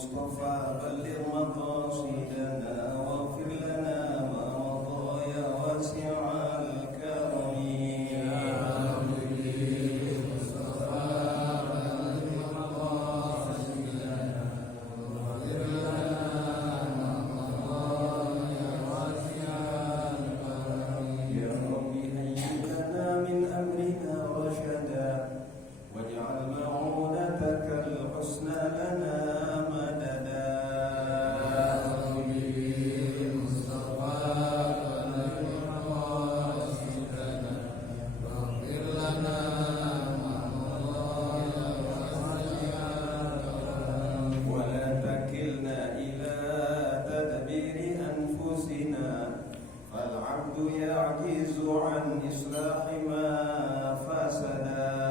المصطفى بلغ مقاصدنا واغفر لنا ما مضى يا واسع الكرم يا ربي المصطفى بلغ مقاصدنا واغفر لنا ما مضى يا واسع الكرم يا ربي هيئ لنا من أمرنا رشدا واجعل معونتك الحسنى لنا مددا يا ربي المصطفى بلغ مقاصدنا واغفر لنا ما مضى يا واسع الكرم ولا تكلنا إلى تدبير أنفسنا فالعبد يعجز عن إصلاح ما فسدا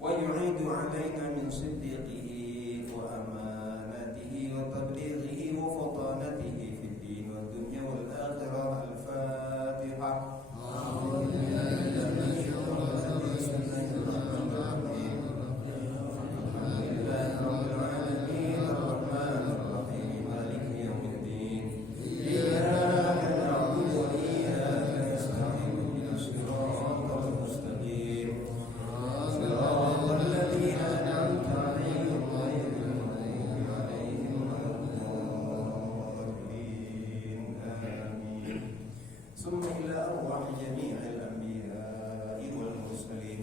ويعيد علينا من صدقه وأمانته وتبليغه وفطانته في الدين والدنيا والآخرة. الفاتحة. أعوذ بالله من الشيطان الرجيم. الحمد لله رب العالمين الرحمن الرحيم مالك يوم الدين إياك نعبد وإياك نستعين اهدنا الصراط المستقيم صراط الذين أنعمت عليهم غير المغضوب عليهم ولا الضالين آمين. ثم إلى أرواح جميع الأنبياء والمرسلين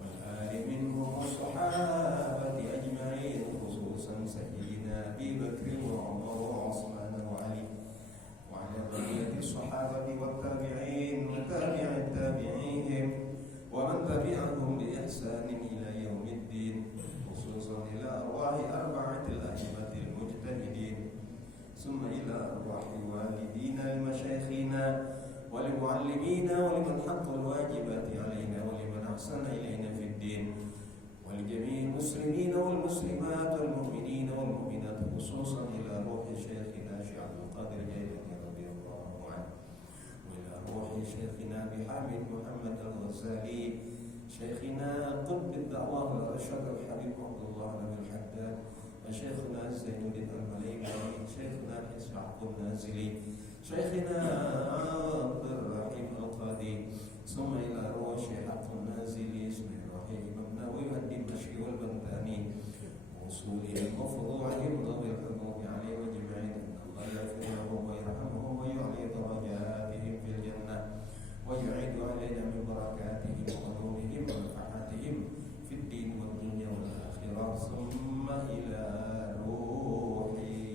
والآل منهم والصحابة أجمعين خصوصا سيدنا أبي بكر وعمر وعثمان وعلي وعلى بقية الصحابة والتابعين وتابع التابعين ومن تبعهم بإحسان إلى يوم الدين خصوصا إلى أرواح أربعة الأئمة المجتهدين ثم إلى أرواح والدينا لمشايخنا ولمعلمينا ولمن حق الواجبات علينا ولمن أحسن إلينا في الدين ولجميع المسلمين والمسلمات والمؤمنين والمؤمنات خصوصا إلى روح شيخنا شيخ عبد القادر الجيلاني رضي الله عنه وإلى روح شيخنا بحامد محمد الغزالي شيخنا قطب الدعوة والرشاد الحبيب عبد الله بن الحداد وشيخنا زين الدين المليكي شيخنا إسحاق النازلي شيخنا عبد الرحيم القاضي ثم إلى روح شيخ النازلي اسم الرحيم النووي والدمشقي والبنتاني وصولهم وفضوعهم ذوي الحقوق عليه وجمعين أن الله يغفر لهم ويرحمهم ويعلي درجاتهم في الجنة ويعيد علينا من بركاتهم وعلومهم ونفحاتهم في الدين والدنيا والآخرة. ثم إلى روحي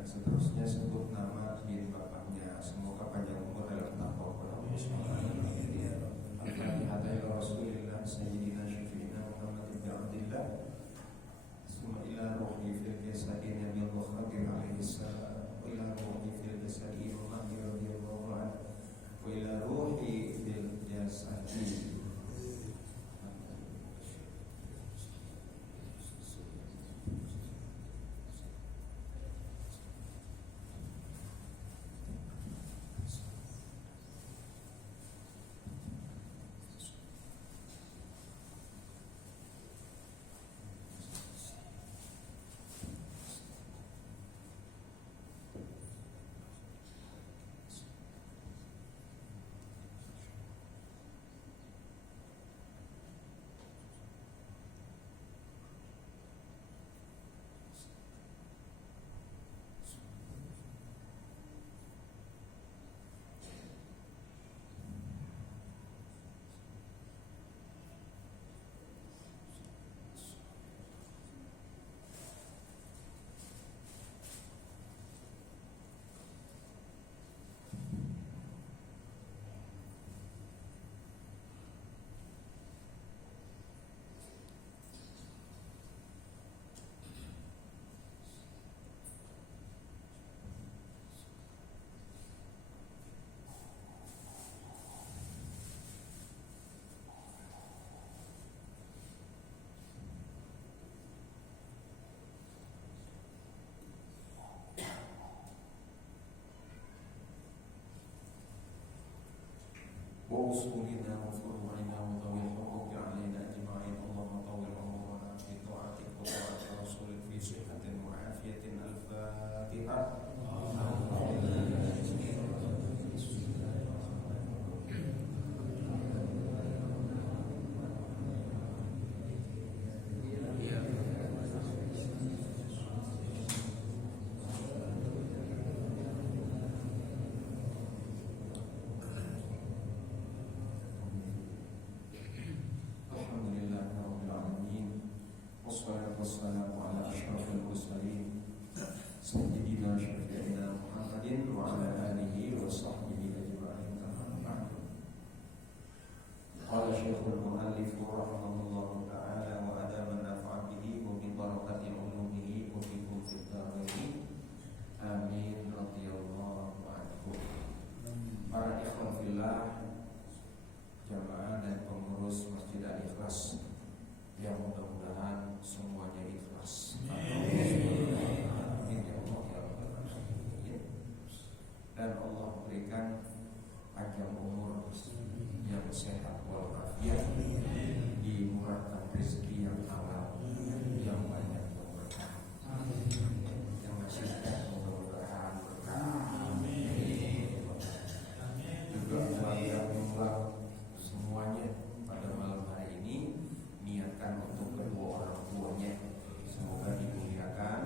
dan seterusnya sebut nama bin bapaknya. Semoga panjang umur dalam takwa kepada Allah Subhanahu wa taala. Al-Fatihah ila Rasulillah Sayyidina Syafi'ina Muhammad ibn Abdillah. Summa ila ruhi fil jasadi Nabi Allah Khadir alaihi salam. Wa ila ruhi fil jasadi Muhammad radhiyallahu anhu. Wa ila ruhi fil jasadi وأصولنا وفروعنا وذوي الحقوق علينا أجمعين. اللهم طول عمرنا في طاعتك وطاعة رسولك في صحة وعافية. الفاتحة. Wassalamu ala ashrafil mursalin sayyidina syafi'ina Muhammadin wa ala alihi wa sahbihi ajma'in. Qala Syekhul Mu'allif rahimahullahu ta'ala wa adama nafa'a bihi wa bi barakati ulumihi wa bikum fid dharain. Amin radhiyallahu anhu. Para ikhwan fillah, jamaah dan pengurus Masjid Al-Ikhlas yang mudah-mudahan semuanya ikhlas. Amin ya Allah ya Rabbal alamin. Dan Allah berikan panjang umur yang sehat walafiat, dimurahkan rezeki yang halal, yang banyak berkah, yang masihkan mudah-mudahan berkah. Amin. Juga buat semuanya pada malam hari ini niatkan untuk kedua orang tuanya, semoga dimuliakan.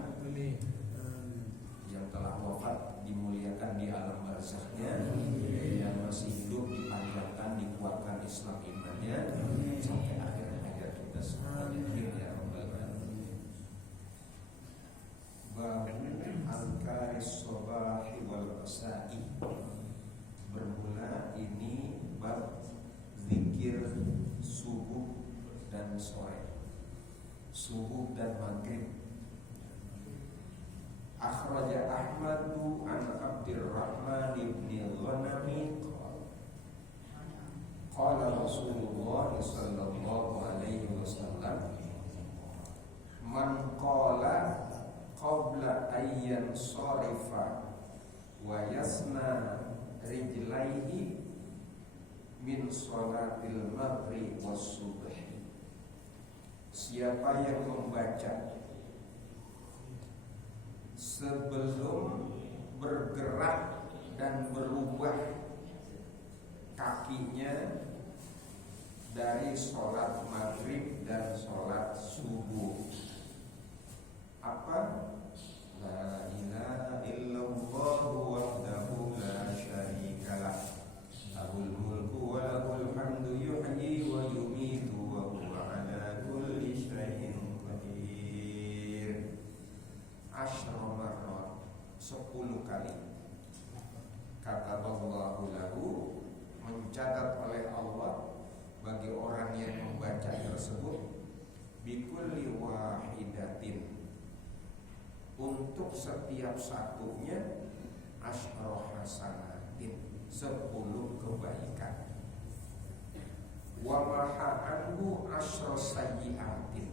Yang telah wafat dimuliakan di alam barzahnya, yang masih hidup dipanjangkan, dikuatkan Islam imannya sampai akhir hayat kita semuanya ya Rabbal alamin. Bab al-karis sobahi wal asai. Bermula ini bab zikir subuh dan sore, subuh dan maghrib. Akhraja Ahmadu an Abdurrahman ibn Ghanami qala Rasulullah sallallahu alaihi wasallam man qala qabla ayyan sarifa wa yasna rijlaihi min sholatil maghrib was subh. Siapa yang membaca sebelum bergerak dan berubah kakinya dari sholat maghrib dan sholat subuh. Apa? La ilaha illallah wahdahu la syarikalah, lahul mulku wa lahul hamdu yuhyi wa yumitu wa huwa ala kulli syai'in qadir. 10 marrat, 10 10 kali. Kataballahu lahu, mencatat oleh Allah bagi orang yang membaca tersebut, bikulli wahidatin, untuk setiap satunya, asyra hasanatin, 10 kebaikan. Wa maha anhu asyra sayyi'atin,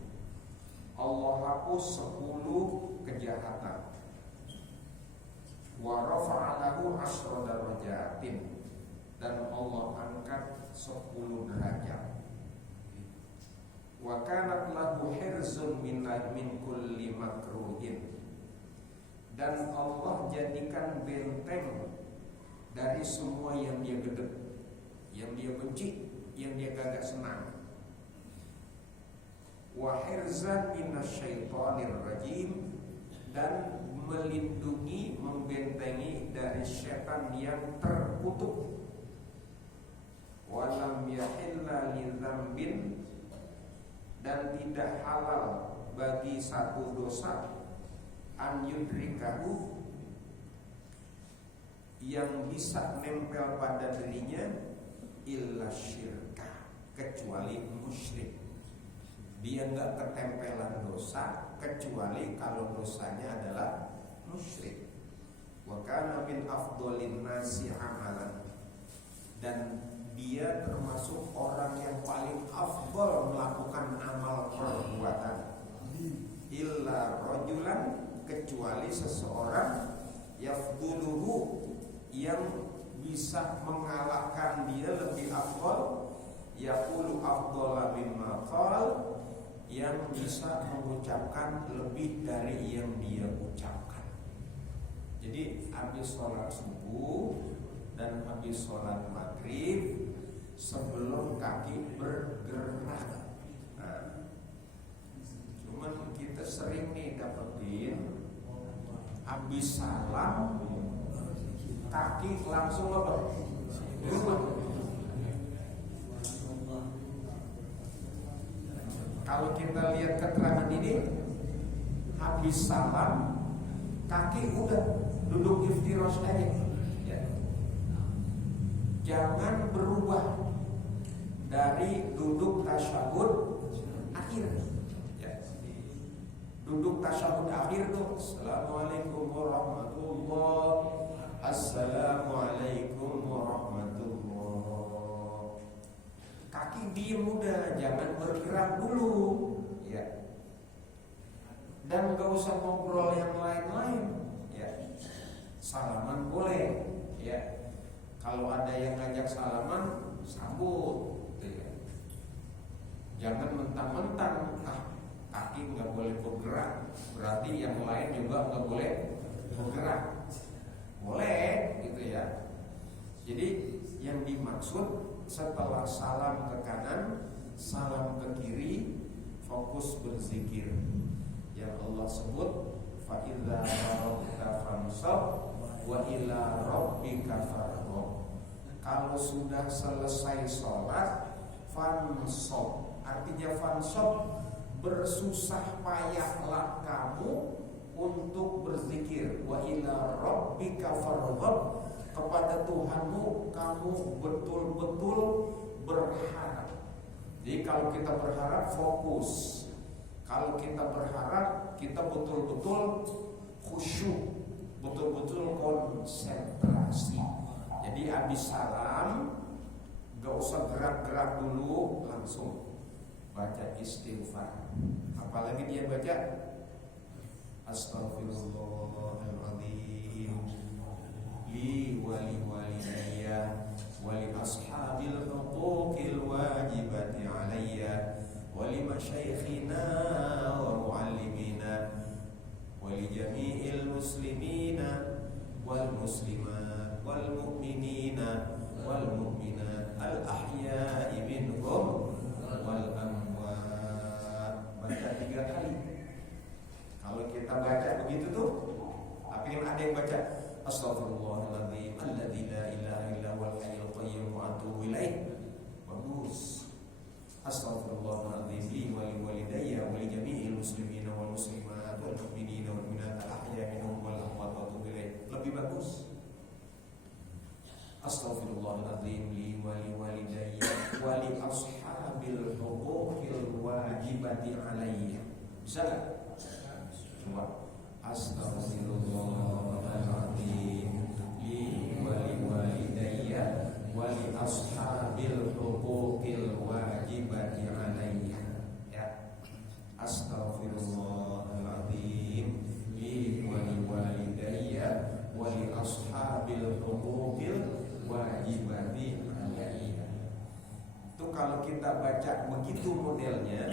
Allah hapus 10 kejahatan. Wa rafa'a lahu asyra darajatin, dan Allah angkat 10 derajat. Wa kanat lahu hirzun min kulli makruhin, dan Allah jadikan benteng dari semua yang dia gedek, yang dia benci, yang dia gagak senang. Wa hirzan minasyaitonir rajim, dan melindungi, membentengi dari setan yang terkutuk. Walam yahilla li dzambin, dan tidak halal bagi satu dosa, an yudrikahu, yang bisa nempel pada dirinya, illa syirka, kecuali musyrik. Dia enggak ketempelan dosa kecuali kalau dosanya adalah musyrik. Wa kana min afdhalin nasi amalan, dan dia termasuk orang yang paling afdal melakukan amal perbuatan. Illa rajulan, kecuali seseorang, yafduluhu, yang bisa mengalahkan dia lebih afdal, yaqulu afdala mimma qal, yang bisa mengucapkan lebih dari yang dia ucapkan. Jadi habis sholat subuh dan habis sholat maghrib, sebelum kaki bergerak. Nah, cuman kita sering nih dapetin habis salam kaki langsung apa? Kalau kita lihat keterangan ini, habis salam kaki udah duduk iftirash aja. Ya. Jangan berubah dari duduk tasyahud akhir. Ya. Duduk tasyahud akhir tuh, Assalamualaikum warahmatullahi, Assalamualaikum warahmatullahi. Kaki diem udah, jangan bergerak dulu, ya. Dan gak usah ngobrol yang lain-lain, ya. Salaman boleh, ya. Kalau ada yang ngajak salaman, sambut, ya. Jangan mentang-mentang kaki nggak boleh bergerak, berarti yang lain juga nggak boleh bergerak. Boleh, gitu ya. Jadi yang dimaksud, setelah salam ke kanan, salam ke kiri, fokus berzikir. Yang Allah sebut, fa idza faragta fansab wa ila rabbika farghab. Kalau sudah selesai sholat, fansab, artinya fansab, bersusah payahlah kamu untuk berzikir. Wa ila rabbika farghab, kepada Tuhanmu kamu betul-betul berharap. Jadi kalau kita berharap, fokus. Kalau kita berharap, kita betul-betul khusyuk, betul-betul konsentrasi. Jadi habis salam, gak usah gerak-gerak dulu, langsung baca istighfar. Apalagi dia baca Astaghfirullahaladzim li wali walidayya wali ashabil huquqil wajibati alayya wali masyaikhina wa muallimina wali jami'il muslimina wal muslimat wal mu'minina wal mu'minat al ahya'i minhum wal amwat. Baca 3 kali. Kalau kita baca begitu tuh, akhirnya ada yang baca Astaghfirullahaladzim alladzi la ilaha illa huwal hayyul qayyum wa atubu ilaih. Bagus. Astaghfirullahaladzim li wa li walidayya wa li jami'il muslimina wal muslimat wal mu'minina wal mu'minat al ahya minhum wal amwat wa atubu ilaih. wajibati alayya. Bisa nggak? Coba. Astaghfirullahaladzim li wa li walidayya wa li ashabil huquqil wajibati alayya. Ya. Astaghfirullahaladzim li wa li walidayya wa li ashabil huquqil wajibati alayya. Itu kalau kita baca begitu modelnya,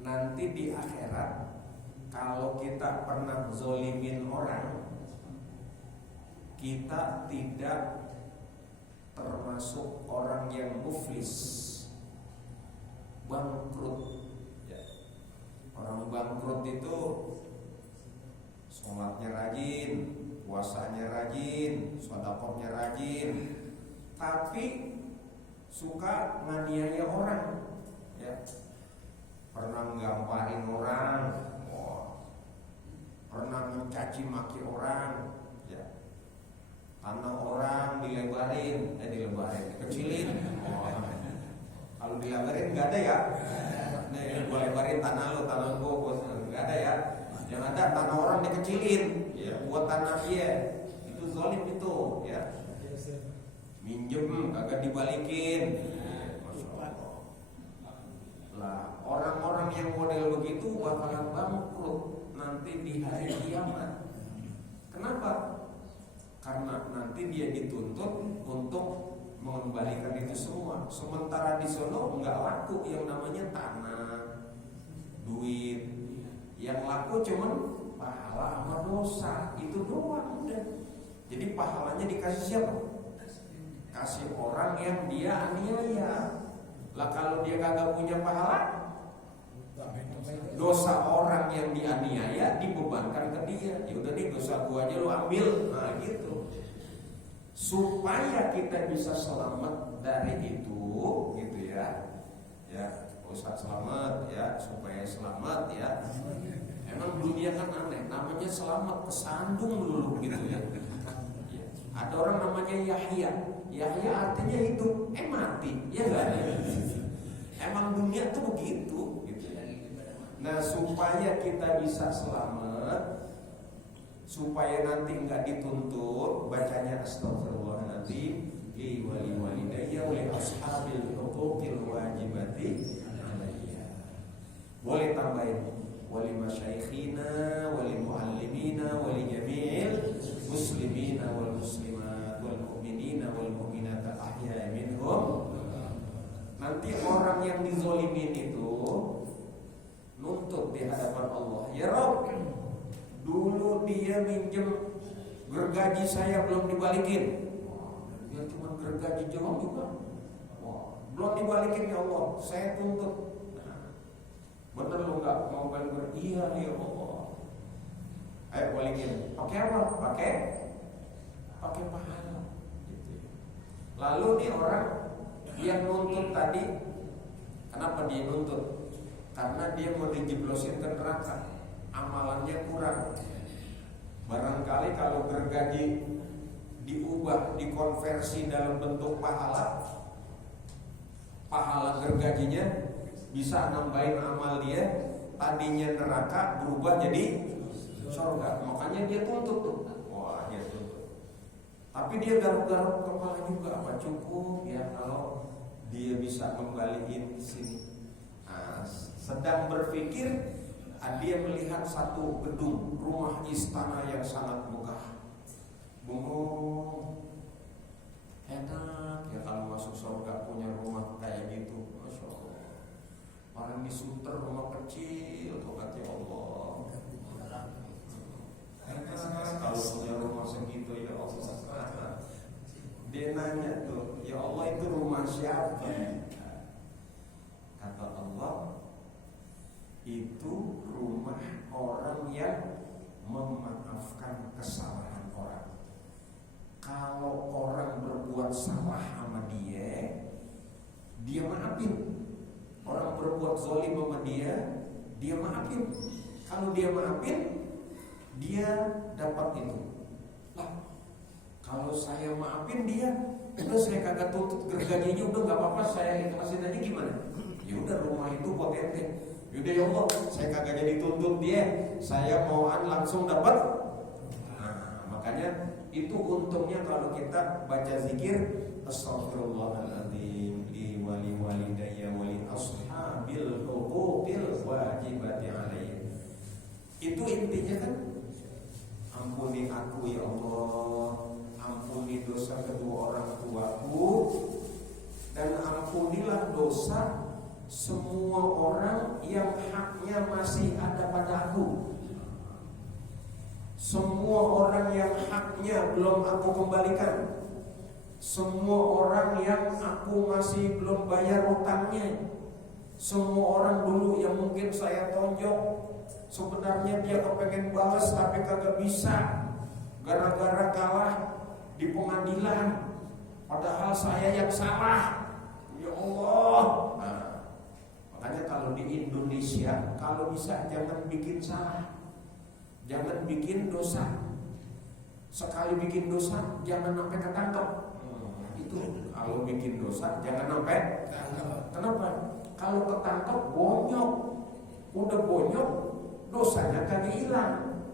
nanti di akhirat kalau kita pernah zolimin orang, kita tidak termasuk orang yang muflis, bangkrut. Orang bangkrut itu sholatnya rajin, puasanya rajin, sedekahnya rajin, tapi suka nganiaya orang, ya. Pernah nggamparin orang, pernah mencaci maki orang, ya. Tanah orang dilebarin, dikecilin. Kalau dilebarin nggak ada ya. Nih, gua lebarin tanah gua nggak ada ya. Yang ada tanah orang dikecilin, ya. Buat tanah dia, itu zalim itu, ya. Minjem kagak dibalikin. Lah, orang-orang yang model begitu bakalan bangkrut nanti di hari kiamat. Kenapa? Karena nanti dia dituntut untuk mengembalikan itu semua. Sementara di sono nggak laku yang namanya tanah, duit. Yang laku cuman pahala sama dosa, itu doang udah. Jadi pahalanya dikasih siapa? Kasih orang yang dia aniaya. Lah kalau dia kagak punya pahala, dosa orang yang dianiaya dibebankan ke dia. Ya udah nih, dosa gua aja lu ambil. Nah gitu. Supaya kita bisa selamat dari itu, gitu ya. Ya, Ustaz selamat ya, supaya selamat ya. Emang dunia kan aneh, namanya selamat kesandung dulu gitu ya. Ada orang namanya Yahya. Yahya artinya hidup, mati, ya enggak ada. Emang dunia tuh begitu, gitu ya. Nah, supaya kita bisa selamat, supaya nanti enggak dituntut, bacanya astaghfirullahaladzim li wa li walidayya wa li ashabil huquqil wajibati alayya. Boleh tambahin wa li masyaikhina wa li muallimina wa li jami'il muslimina wal muslimat wal mu'minina wal mu'minat ahya'i minhum. Nanti orang yang dizolimin itu nuntut di hadapan Allah, ya Rabb, dulu dia minjem gergaji saya belum dibalikin. Dia cuma gergaji Jawa juga, belum dibalikin ya Allah, saya tuntut. Bener lu nggak mau balik? Iya ya Allah. Ayo balikin. Pakai apa? Pakai pahala. Gitu. Lalu nih orang yang nuntut tadi, kenapa dia nuntut? Karena dia mau dijeblosin ke neraka, amalannya kurang. Barangkali kalau gergaji diubah, dikonversi dalam bentuk pahala gergajinya bisa nambahin amal dia. Tadinya neraka berubah jadi surga. Makanya dia tuntut tuh. Wah, dia tuntut. Tapi dia garuk-garuk kepala juga, apa cukup ya kalau dia bisa kembaliin ke sini. Nah, sedang berpikir, dia melihat satu gedung rumah istana yang sangat megah. Bengong, enak ya kalau masuk surga punya rumah kayak gitu. Masya Allah. Orang disunter rumah kecil, tuh kata Allah. Kalau punya rumah segitu ya Allah. Dia nanya tuh, ya Allah itu rumah siapa? Kata Allah, itu rumah orang yang memaafkan kesalahan orang. Kalau orang berbuat salah sama dia maafin. Orang berbuat zalim sama dia maafin. Kalau dia maafin, dia dapat itu. Lah, kalau saya maafin dia, udah saya kagak tuntut gergajinya, udah nggak apa-apa, saya ikhlasin aja, gimana? Ya udah, rumah itu buat ente. Yaudah ya Allah, saya kagak jadi tuntut dia, saya mauan langsung dapat. Nah, makanya itu untungnya kalau kita baca zikir Astaghfirullahaladzim li wali walidayya wali ashabil huquqil wajibati alayya. Itu intinya kan, ampuni aku ya Allah, ampuni dosa kedua orang tuaku, dan ampunilah dosa semua orang yang haknya masih ada pada aku. Semua orang yang haknya belum aku kembalikan, semua orang yang aku masih belum bayar utangnya, semua orang dulu yang mungkin saya tonjok, sebenarnya dia kepengen balas tapi kagak bisa gara-gara kalah di pengadilan, padahal saya yang salah. Ya Allah. Nah, makanya kalau di Indonesia, kalau bisa jangan bikin salah, jangan bikin dosa. Sekali bikin dosa jangan sampai ketangkep. Itu kalau bikin dosa jangan sampai ketangkep. Kenapa? Kalau ketangkep bonyok, udah bonyok dosanya kagak hilang.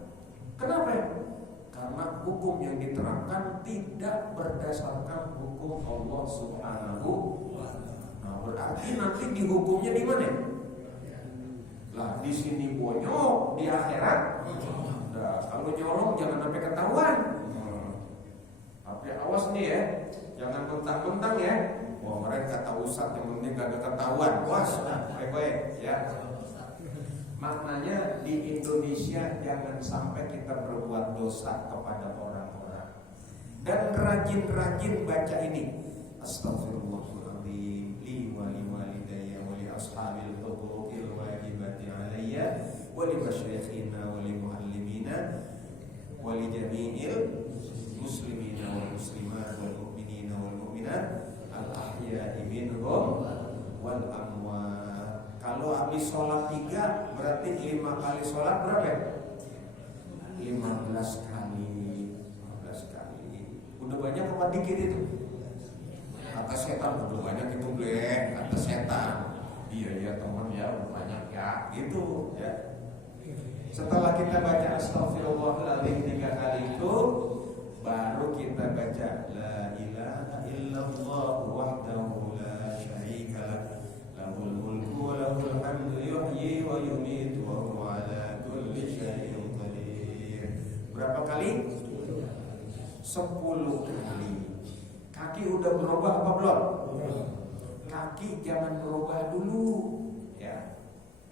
Kenapa? Karena hukum yang diterapkan tidak berdasarkan hukum Allah Subhanahu wa ta'ala. Nah, berarti nanti dihukumnya di mana? Lah di sini bonyok, di akhirat. Nah, kalau nyolong jangan sampai ketahuan. Tapi awas nih ya, jangan bentang-bentang ya. Wah, mereka kata Ustaz yang penting kagak ketahuan. Wah, baik-baik ya. Maknanya di Indonesia jangan sampai kita berbuat dosa kepada orang-orang. Dan rajin-rajin baca ini. Astaghfirullahaladzim li wali walidayya wali ashabil huquqil wajibati alayya wali masyayikhina wali muallimina wali jami'il muslimina wal muslimat wal mu'minina wal mu'minat al ahya'i minhum wal amwat. Kalau habis sholat 3 berarti 5 kali sholat berapa ya? 15 kali. 15 kali. Udah banyak apa dikit itu? Kata setan udah banyak itu bleh. Kata setan. Iya teman ya, udah banyak ya. Gitu ya. Setelah kita baca Astaghfirullahaladzim 3 kali itu, baru kita baca La ilaha illallah wahdahu la syarika lah, lahul mulku wa lahul hamdu yuhyi wa yumitu wa huwa ala kulli syai'in qadir. Berapa kali? 10 kali. Kaki udah berubah apa belum? Kaki jangan berubah dulu ya.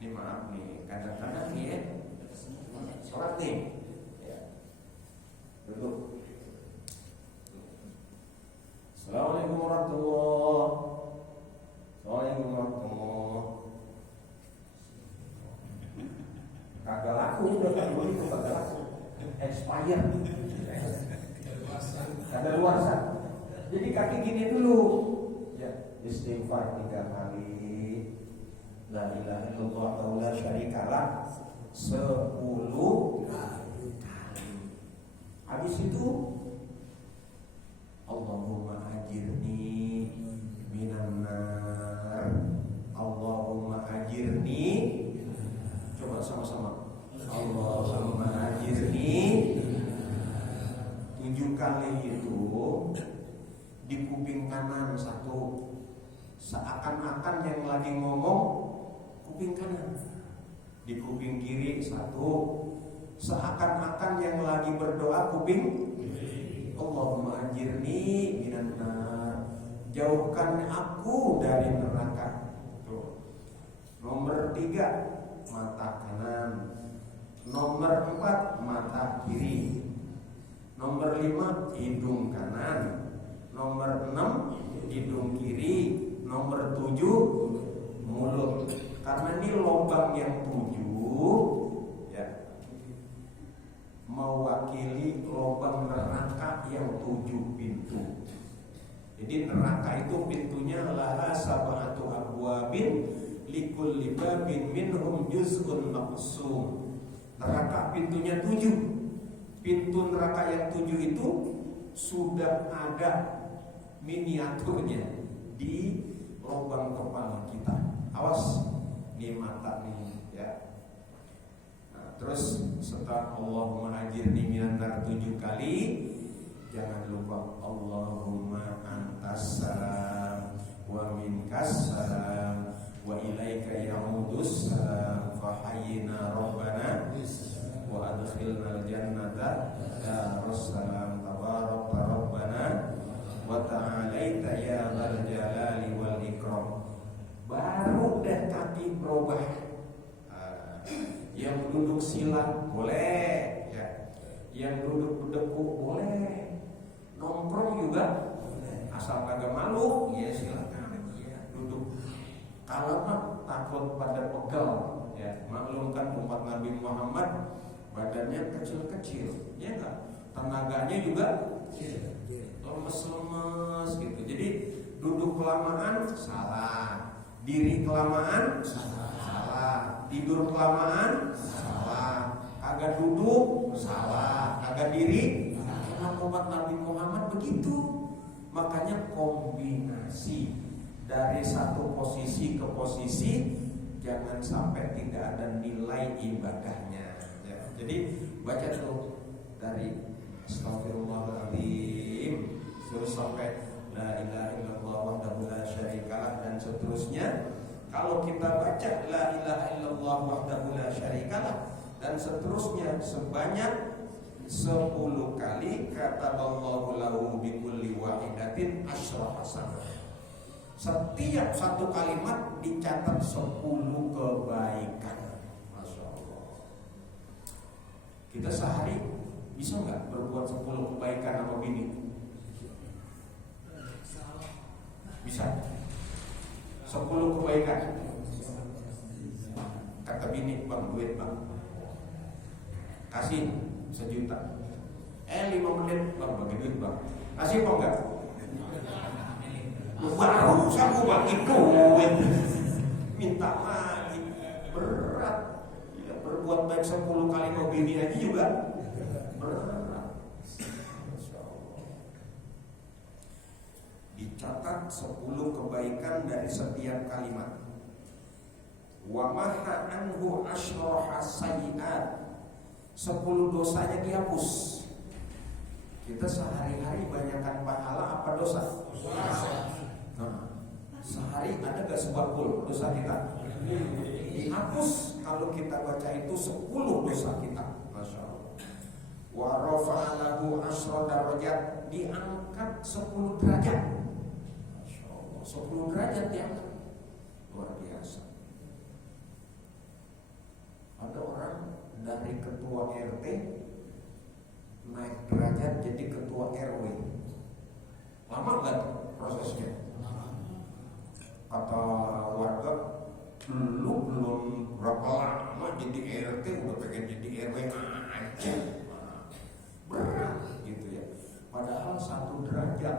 Ini maaf nih, kadang-kadang nih ya, sholat nih ya. Duduk. Assalamualaikum warahmatullahi wabarakatuh. Assalamualaikum warahmatullahi. Kagak laku udah kalau itu kagak laku. Expired. Kagak luasa. Jadi kaki gini dulu. Ya, istighfar 3 kali. La ilaha illallah wa la syarikalah 10 kali. Habis itu Allahumma ajirni minan nar. Allahumma ajirni. Coba sama-sama. Allahumma ajirni. 7 kali itu di kuping kanan 1. Seakan-akan yang lagi ngomong kuping kanan. Di kuping kiri 1. Seakan-akan yang lagi berdoa kuping Allahumma ajirni minan nar. Jauhkan aku dari neraka. Tuh. Nomor 3 mata kanan. Nomor 4 mata kiri. Nomor 5 hidung kanan. Nomor 6 hidung kiri. Nomor 7 mulut. Karena ini lubang yang 7 ya, mewakili lubang neraka yang 7 pintu. Jadi neraka itu pintunya laha sab'atu abwabin likulli babin minhum juz'un maqsum. Neraka pintunya 7. Pintu neraka yang 7 itu sudah ada miniaturnya di lubang kepala kita. Awas nih mata nih ya. Nah, terus setelah Allahumma ajirni minan nar 7 kali, jangan lupa Allahumma antas salam wa minkas salam wa ilaika ya'udus salam fa hayyina rabbana wa adkhilna al-jannata darussalam tabaraka rabbana wa ta'alaita ya dzal jalali wal ikram. Baru dan kaki berubah. Yang duduk sila boleh ya. Yang duduk berdeku boleh. Nongkrong juga asal kagak malu ya silakan ya, duduk. Kalau mah takut pada pegal ya, maklumkan umat Nabi Muhammad badannya kecil-kecil ya enggak, tenaganya juga lemes-lemes gitu. Jadi duduk kelamaan salah, diri kelamaan salah, tidur kelamaan salah, kagak duduk salah, kagak diri. Umat Nabi Muhammad begitu. Makanya kombinasi dari satu posisi ke posisi, jangan sampai tidak ada nilai ibadahnya ya. Jadi baca tuh dari Astaghfirullahaladzim terus sampai La ilaha illallah wahdahu la syarikalah dan seterusnya. Kalau kita baca La ilaha illallah wahdahu la syarikalah dan seterusnya sebanyak 10 kali, kataballahu lahu bikulli wahidatin asyra hasanah. Setiap satu kalimat dicatat 10 kebaikan. Masya Allah. Kita sehari bisa nggak berbuat 10 kebaikan sama bini? Bisa. 10 kebaikan. Kata bini, bang duit bang, kasih 1 juta. 5 menit bang bagi duit bang, kasih apa enggak? Baru saya bagi duit, minta lagi. Berat ya, berbuat baik 10 kali mau bini aja juga berat. Dicatat 10 kebaikan dari setiap kalimat. Wa maha anhu asyra sayyi'at, 10 dosanya dihapus. Kita sehari-hari banyakkan pahala apa dosa? Nah, sehari ada gak 10 dosa kita? Dihapus kalau kita baca itu 10 dosa kita. Masya Allah. Wa rafa'alahu asyra darajat, diangkat 10 derajat. Masya Allah, 10 derajat diangkat. Luar biasa. Ada orang dari ketua RT naik derajat jadi ketua RW. Lama gak prosesnya? Kata warga, lu belum berapa lama jadi RT udah pengen jadi RW aja. Berat gitu ya. Padahal 1 derajat.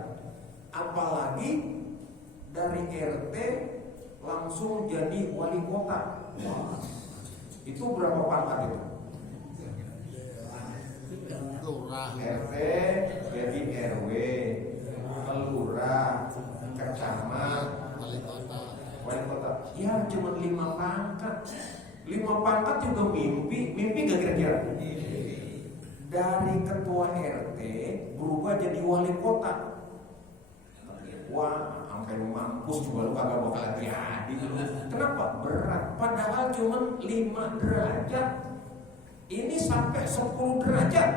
Apalagi dari RT langsung jadi wali kota. Itu berapa pangkat itu? RT jadi RW, lurah, kecamat, wali kota. Ya cuma 5 pangkat. 5 pangkat juga mimpi gak kira-kira? Dari ketua RT berubah jadi wali kota. Wah, sampai mampus juga lu kagak bakal jadi. Kenapa? Berat. Padahal cuma 5 derajat. Ini sampai 10 derajat.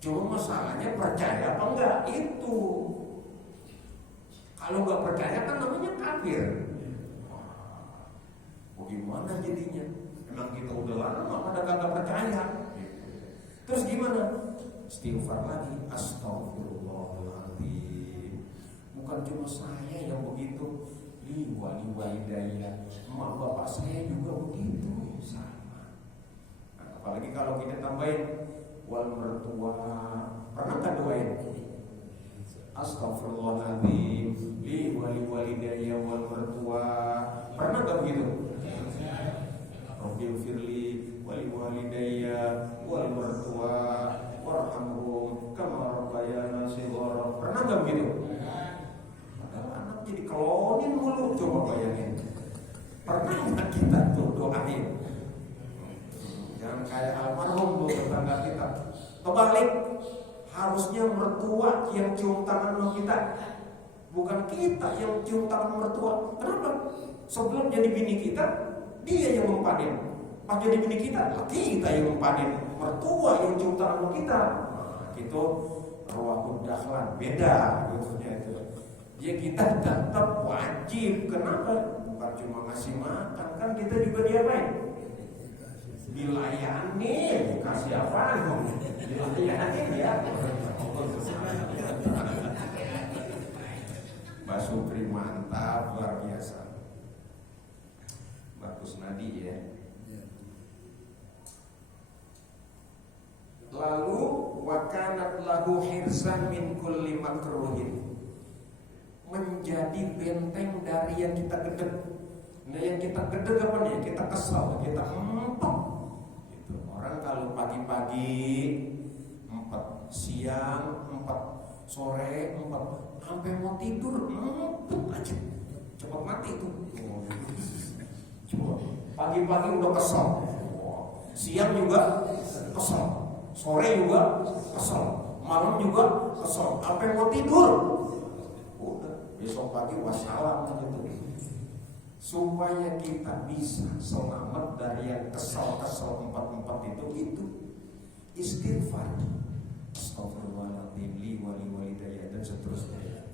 Cuma masalahnya percaya apa enggak itu. Kalau enggak percaya kan namanya kafir. Bagaimana jadinya? Emang kita udah lama pada kagak percaya. Terus gimana? Istighfar lagi. Astagfirullahaladzim. Bukan cuma saya yang begitu. Liwalidayya, emak bapak saya juga begitu, sama. Nah, apalagi kalau kita tambahin wal mertua, pernah kan doain? Astagfirullahaladzim, liwalidayya wal mertua, pernah gak begitu? Rabbil firli waliwalidayya wal mertua warhamhum kama rabbayana shighara, pernah gak begitu? Jadi kelonin mulu, coba bayangin. Jangan kayak almarhum tuh tetangga kita. Kebalik, harusnya mertua yang cium tangan sama kita, bukan kita yang cium tangan mertua. Kenapa? Sebelum jadi bini kita, dia yang mempanen. Pas jadi bini kita yang mempanen. Mertua yang cium tangan sama kita. Nah, gitu rawahud dahlan, beda maksudnya itu. Ya kita tetap wajib. Kenapa? Bukan cuma ngasih makan, kan kita juga diapain? Dilayani, kasih apaan dong? Dilayani ya. Mbak Supri mantap, luar biasa. Bagus nadi ya. Lalu wa kanat lahu hirzan min kulli makruhin, menjadi benteng dari yang kita gedeg. Nah yang kita gedeg apa nih? Kita kesal, kita empet gitu. Orang kalau pagi-pagi empet, siang empet, sore empet, sampai mau tidur empet aja, cepat mati itu. Coba pagi-pagi udah kesel, siang juga kesel, sore juga kesel, malam juga kesel, sampai mau tidur. Udah besok pagi wassalam gitu. Supaya kita bisa selamat dari yang kesel-kesel empat-empat itu istighfar, astagfirullahaladzim li wali walidayya dan seterusnya.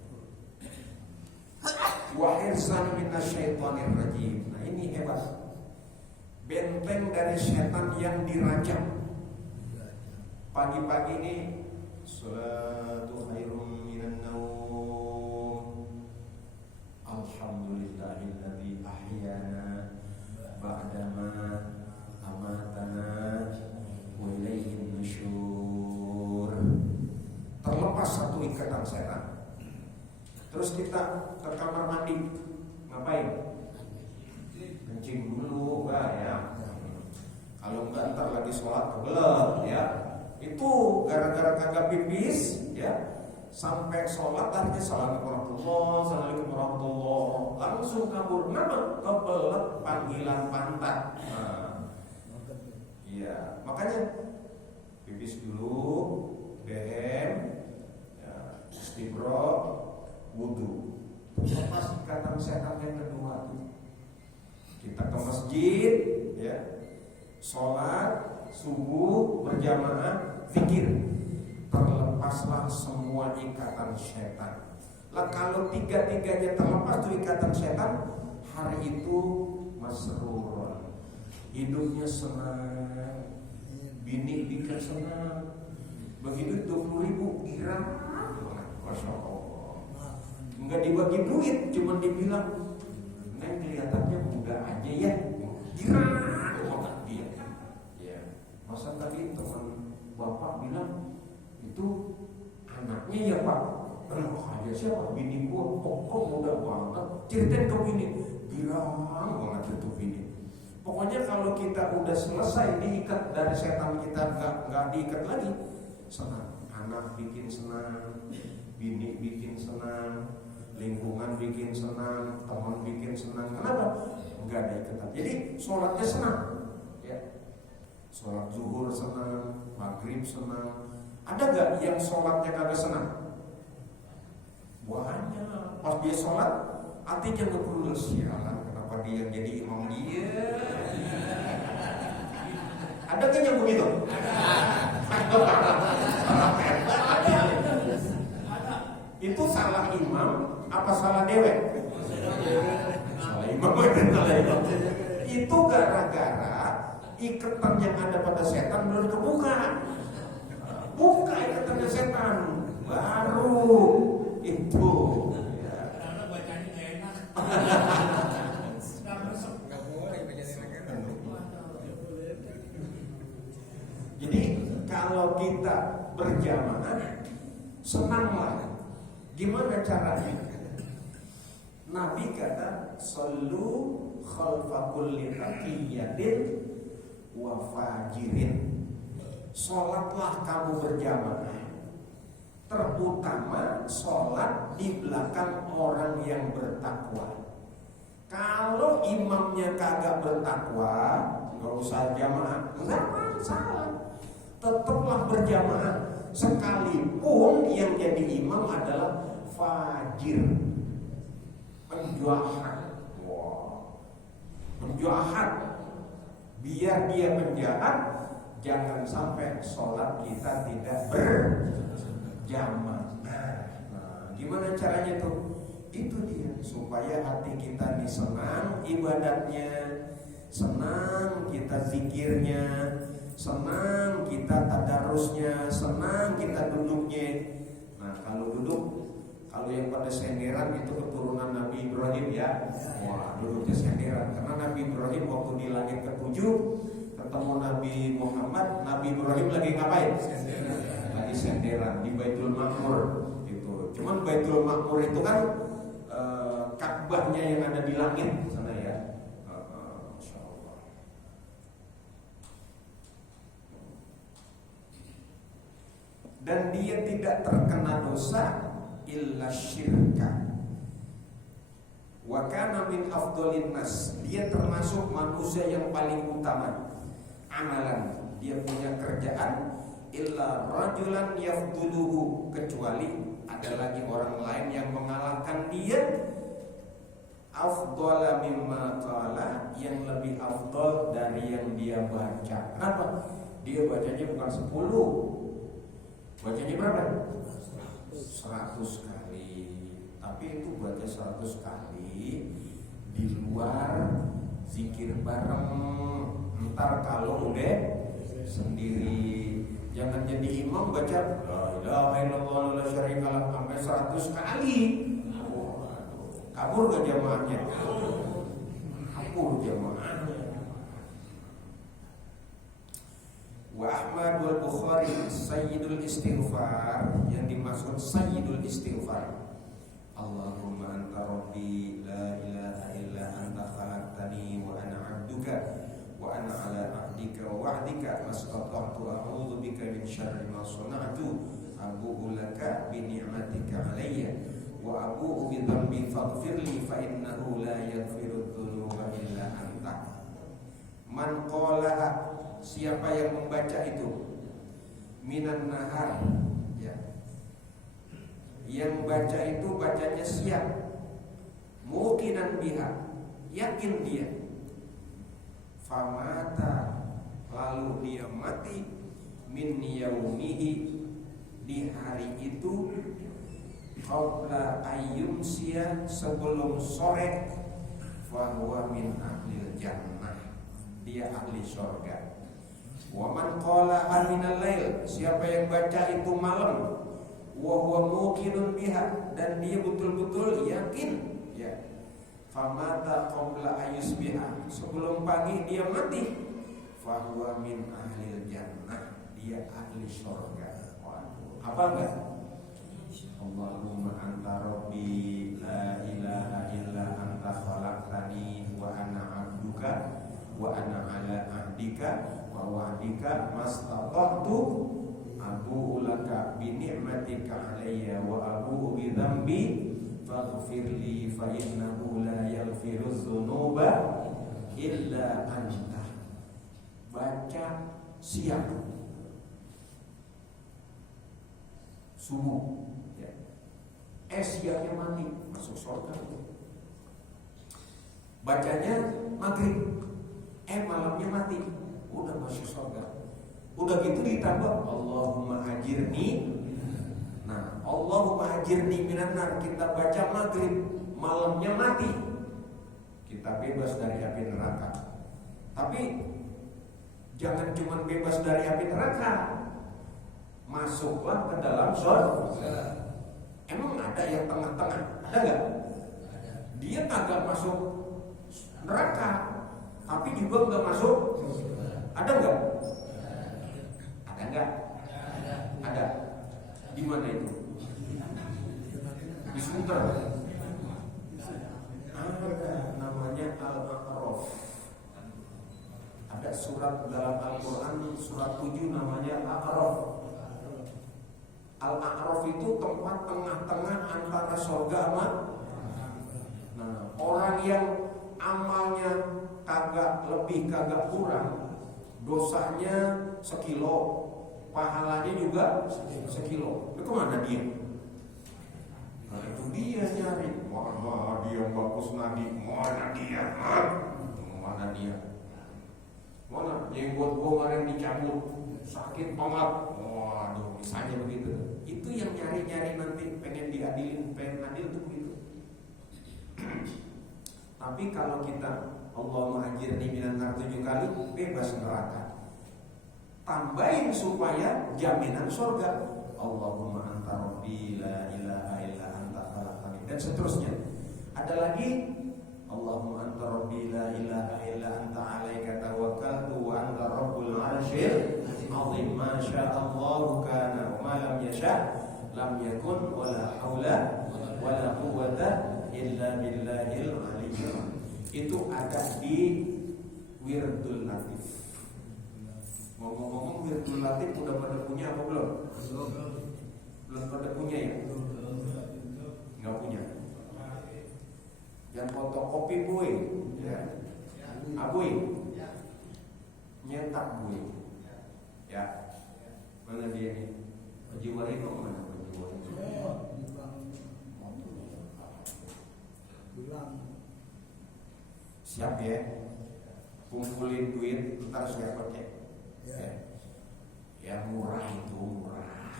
Wa hirzan minasyaitonir rajim. Nah ini hebat, benteng dari setan yang dirajam. Pagi-pagi ini salatu khairum minan naum, alhamdulillahilladzi ahyana ba'dama amatana wa ilaihin nusyur. Terlepas satu ikatan setan. Terus kita ke kamar mandi, ngapain? Kencing dulu, enggak ya? Kalau enggak ntar lagi sholat kebelet ya. Itu gara-gara kagak pipis ya, sampai sholat akhirnya assalamualaikum warahmatullahi, langsung kabur. Kenapa? Kebelet panggilan pantat. Iya, makanya pipis dulu, behem, ya, istibro, wudu. Lepas ikatan setan yang kedua tuh. Kita ke masjid ya, sholat subuh berjamaah, zikir, terlepaslah semua ikatan setan. Lah kalau tiga-tiganya terlepas tuh ikatan setan, hari itu masrur, hidupnya senang, bini bikin senang, begitu 20.000 girang, masya Allah. Enggak dibagi duit, cuma dibilang, neng kelihatannya muda aja ya, girang banget dia. Masa tadi teman bapak bilang itu anaknya ya pak, aja siapa? Bini gua, kok muda banget. Ceritain ke bini, girang banget itu bini. Pokoknya kalau kita udah selesai diikat dari setan, kita nggak diikat lagi, senang. Anak bikin senang, bini bikin senang, lingkungan bikin senang, teman bikin senang. Kenapa? Nggak ada ikatan. Jadi sholatnya senang. Sholat zuhur senang, maghrib senang. Ada gak yang sholatnya kagak senang? Banyak. Pas dia sholat, hatinya ngebrul, sialan kenapa dia yang jadi imam dia? Ada kan yang begitu? Ada. Itu salah imam apa salah dewek? Salah imam. Itu gara-gara ikatan yang ada pada setan belum kebuka. Buka ikatannya setan, baru itu. Karena bacanya nggak enak. Nggak boleh bacanya enak. Jadi kalau kita berjamaah, senanglah. Gimana caranya? Nabi kata, sallu khalfa kulli taqiyyatin wa fajirin. Sholatlah kamu berjamaah, terutama sholat di belakang orang yang bertakwa. Kalau imamnya kagak bertakwa, nggak usah jamaah. Nggak masalah, tetaplah berjamaah sekalipun yang jadi imam adalah fajir, penjahat. Wow, penjahat. Biar dia penjahat, jangan sampai sholat kita tidak berjamaah. Nah, gimana caranya tuh? Itu dia, supaya hati kita ini senang ibadatnya, senang kita zikirnya, senang kita tadarusnya, senang kita duduknya. Nah, kalau duduk, kalau yang pada senderan itu keturunan Nabi Ibrahim ya. Wah, duduknya senderan. Karena Nabi Ibrahim waktu di langit ke-7 ketemu Nabi Muhammad, Nabi Ibrahim lagi ngapain? Lagi senderan di Baitul Ma'mur itu. Cuman Baitul Ma'mur itu kan Ka'bahnya yang ada di langit sana ya. Masya Allah. Dan dia tidak terkena dosa illa syirka. Wa kana min afdhalin nas. Dia termasuk manusia yang paling utama. Amalan, dia punya kerjaan illa rajulan yafduluhu, kecuali ada lagi orang lain yang mengalahkan dia afdhala mimma qala, yang lebih afdal dari yang dia baca. Kenapa? Dia bacanya bukan 10. Bacanya berapa? 100 kali. Tapi itu baca 100 kali di luar zikir bareng. Ntar kalau udah sendiri, jangan jadi imam baca la ilaha illallah la syarikalah sampai 100 kali. Kabur ke jamaahnya? Kabur jamaahnya. Wa Ahmad wal Bukhari sayyidul istighfar, yang dimaksud sayyidul istighfar, Allahumma anta rabbi la ilaha illa anta khalaqtani wa ana 'abduka wa ana 'ala 'ahdika wa wa'dika mastata'tu a'udzu bika min syarri ma sana'tu abu'u laka bi ni'matika 'alayya wa abu'u bi dhanbi faghfirli fa innahu la yaghfiru dzunuba illa anta. Man qala, siapa yang membaca itu, minan nahar ya, yang baca itu bacanya siang, muqinan biha, yakin dia, famata, lalu dia mati, min yaumihi, di hari itu, qabla ayyumsiya, sebelum sore, fahuwa min ahlil jannah, dia ahli surga. Wa man qala aminal lail, siapa yang baca itu malam, wa huwa muqinun biha, dan dia betul-betul yakin ya, famata qabla ayyusbiha, sebelum pagi dia mati, fahuwa min ahlil jannah, dia ahli surga. Waduh, apa enggak? Allahumma anta rabbi la ilaha illa anta khalaqtani wa ana 'abduka wa ana 'ala 'ahdika wa wa'dika mastata'tu abu'u laka bi ni'matika 'alayya wa abu'u bi dhanbi faghfirli fa innahu la yaghfiru dzunuba illa anta. Baca siang, subuh ya. Siangnya mati, masuk surga. Bacanya maghrib, malamnya mati, udah masuk surga. Udah gitu ditambah Allahumma ajirni. Nah, Allahumma ajirni minan nar, kita baca maghrib, malamnya mati, kita bebas dari api neraka. Tapi jangan cuma bebas dari api neraka, masuklah ke dalam surga. Emang ada yang tengah-tengah? Ada nggak? Dia kagak masuk neraka, tapi juga nggak masuk. Ada nggak? Ada nggak? Ada. Di mana itu? Di Sunter. Ada, namanya Al-A'raf. Ada surat dalam Al-Quran, surat 7 namanya Al-A'raf. Al-A'raf itu tempat tengah-tengah antara surga sama. Nah, orang yang amalnya kagak lebih kagak kurang, dosanya sekilo, pahalanya juga sekilo. Itu kemana dia? Nah itu dia nyari. Mana dia yang bagus nadi? Mana dia? Mana dia? Mana jenggot gua kemarin dicabut, sakit banget. Waduh, misalnya begitu. Itu yang nyari-nyari nanti pengen diadilin, pengen adil tuh begitu. Tapi kalau kita Allahumma ajirni minan nar 7 kali, bebas neraka. Tambahin supaya jaminan surga. Allahumma anta rabbi la ilaha illa anta khalaqtani, dan seterusnya. Ada lagi, Allahumma anta rabbi la ilaha illa anta alaika tawakkaltu wa anta rabbul arsyil azim, ma sya'allahu kana wa ma lam yasha' lam yakun, wa la haula wa la quwwata illa billahil aliyyil. Itu ada di Wirdul Latif. Ngomong-ngomong, Wirdul Latif udah pada punya apa belum? Belum pada punya ya? Nggak punya. Yang fotokopi boy, ya. Aboy, nyetak boy, ya. Mana dia nih? Haji Warid mana? Haji Warid. Siap ya, kumpulin duit, ntar saya pakai. Ya murah itu murah.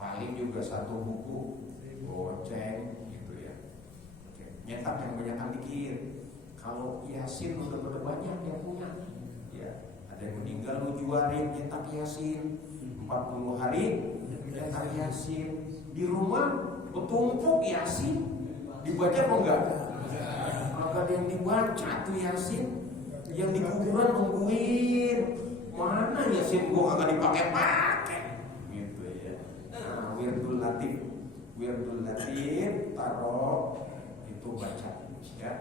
Paling juga satu buku goceng gitu ya. Nyetak yang banyak dikit. Kalau Yasin udah banyak yang punya. Ya, ada yang meninggal lu juarin nyetak Yasin 40 hari nyetak Yasin. Di rumah bertumpuk Yasin, dibaca apa enggak? Maka ada yang dibaca tuh Yasin, yang di kuburan nungguin mana Yasin gua kagak dipakai-pakai gitu ya. Nah, Wirdul Latif taruh itu baca ya.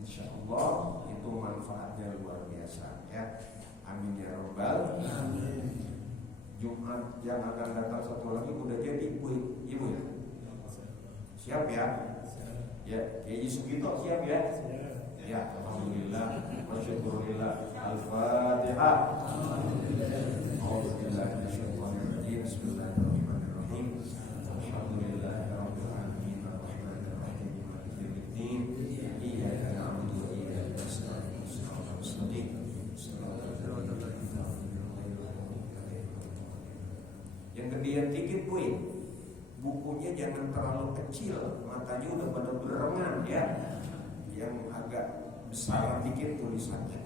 Insyaallah itu manfaatnya luar biasa ya. Amin ya rabbal alamin. Jumat yang akan datang satu lagi udah jadi Bu. Ibu ya. Siap ya? Ya, Kiai Sugito siap ya? Ya, alhamdulillah, masyaallah. Al-Fatihah. Bismillahirrahmanirrahim. Alhamdulillahirabbil alamin, arrahmanir rahim, maliki yaumiddin. Iyyaka na'budu wa iyyaka nasta'in. Shiratal mustaqim. Yang gedean dikit boy. Bukunya jangan terlalu kecil, matanya udah pada berengan ya. Yang agak besar dikit tulisannya.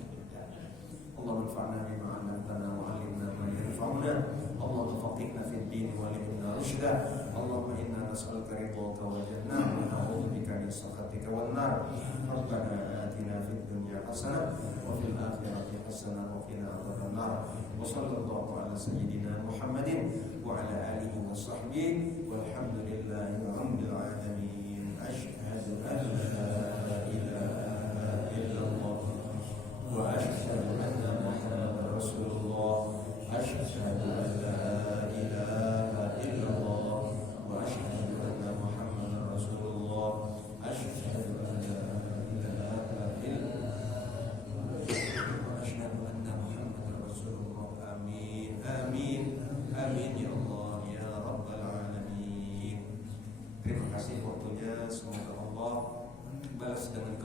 Allahumma anfa'na bima 'allamtana wa 'allimna ma yanfa'una. Allahumma faqihna fid din wa 'allimna rusyda. Allahumma inna nas'aluka ridhaka wal jannah wa na'udzubika min sakhatika wan nar. Rabbana atina fid dunya hasanah wa fil akhirati hasanah wa qina adzaban nar. Wa sallallahu ala sayyidina Muhammadin wa ala alihi wa sahbihi walhamdulillahi rabbil alamin. Asyhadu an la ilaha illallah wa asyhadu anna Muhammadar Rasulullah. Asyhadu an la ilaha illallah wa asyhadu anna Muhammadar Rasulullah. Asyhadu an la ilaha illallah wa asyhadu anna Muhammadar Rasulullah. Amin amin amin ya Allah ya rabbal alamin. Terima kasih waktunya, semoga Allah balas dengan